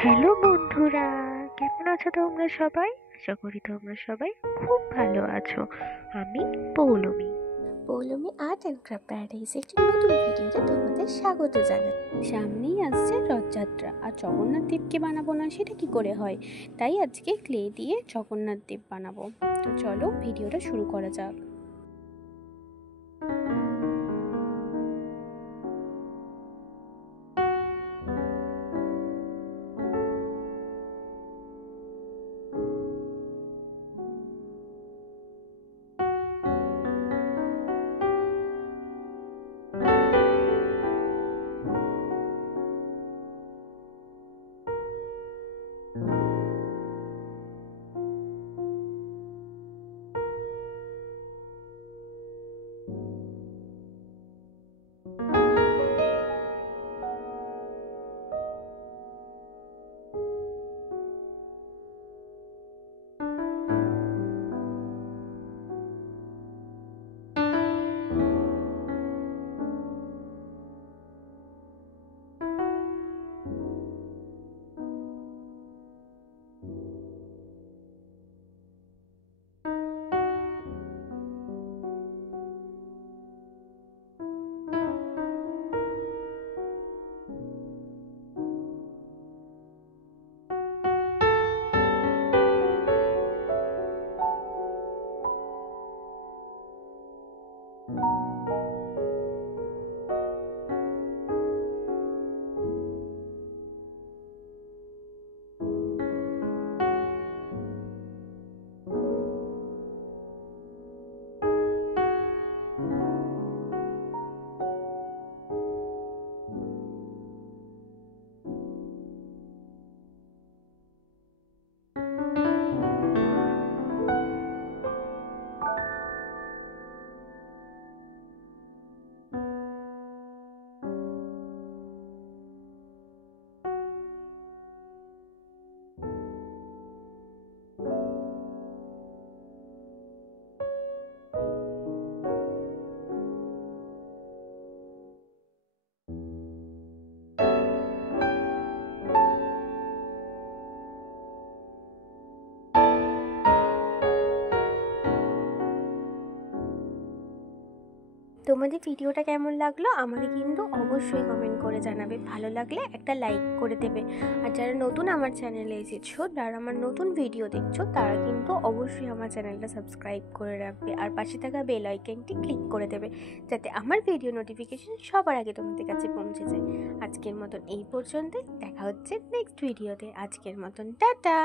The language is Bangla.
হ্যালো বন্ধুরা, কেমন আছো তোমরা সবাই? আশা করি তোমরা সবাই খুব ভালো আছো। আমি Poulami. Poulami art and craft paradise একটি নতুন ভিডিওতে তোমাদের স্বাগত জানাই। সামনেই আসছে রথযাত্রা, আর জগন্নাথ দেবকে বানাবো না সেটা কি করে হয়? তাই আজকে ক্লে দিয়ে জগন্নাথ দেব বানাবো। তো চলো ভিডিওটা শুরু করা যাক। তোমাদের ভিডিওটা কেমন লাগলো আমাকে কিন্তু অবশ্যই কমেন্ট করে জানাবে। ভালো লাগলে একটা লাইক করে দেবে। আর যারা নতুন আমার চ্যানেলে এসেছো, যারা আমার নতুন ভিডিও দেখছো, তারা কিন্তু অবশ্যই আমার চ্যানেলটা সাবস্ক্রাইব করে রাখবে আর পাশে থাকা বেল আইকনটি ক্লিক করে দেবে, যাতে আমার ভিডিও নোটিফিকেশন সবার আগে তোমাদের কাছে পৌঁছে যায়। আজকের মতন এই পর্যন্তই, দেখা হচ্ছে নেক্সট ভিডিওতে। আজকের মতন টাটা।